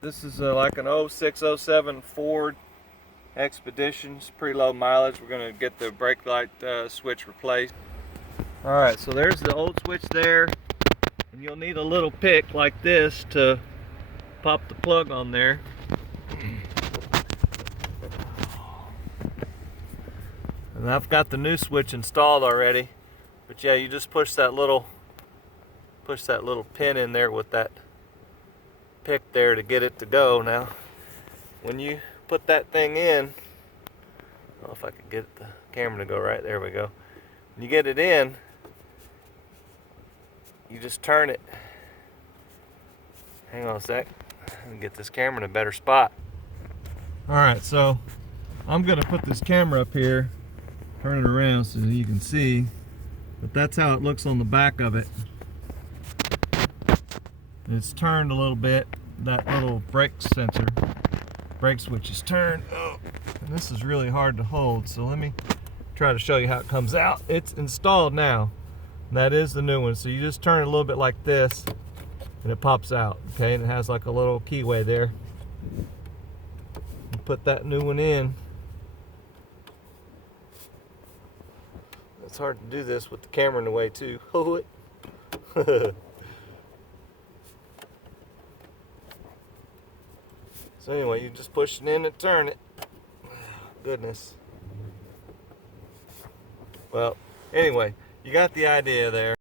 This is like an 0607 Ford Expedition. It's pretty low mileage. We're going to get the brake light switch replaced. Alright, so there's the old switch there. And you'll need a little pick like this to pop the plug on there. And I've got the new switch installed already. But yeah, you just push that little pin in there with that pick there to get it to go. Now, when you put that thing in, I don't know if I could get the camera to go right. There we go. When you get it in, you just turn it. Hang on a sec. Let me get this camera in a better spot. Alright, so I'm going to put this camera up here, turn it around so you can see. But that's how it looks on the back of it. It's turned a little bit. That little brake sensor, brake switch is turned. Oh, and this is really hard to hold, so let me try to show you how it comes out. It's installed now. And that is the new one. So you just turn it a little bit like this, and it pops out. Okay, and it has like a little keyway there. You put that new one in. It's hard to do this with the camera in the way too. So anyway, you just push it in and turn it. Goodness. Well, anyway, you got the idea there.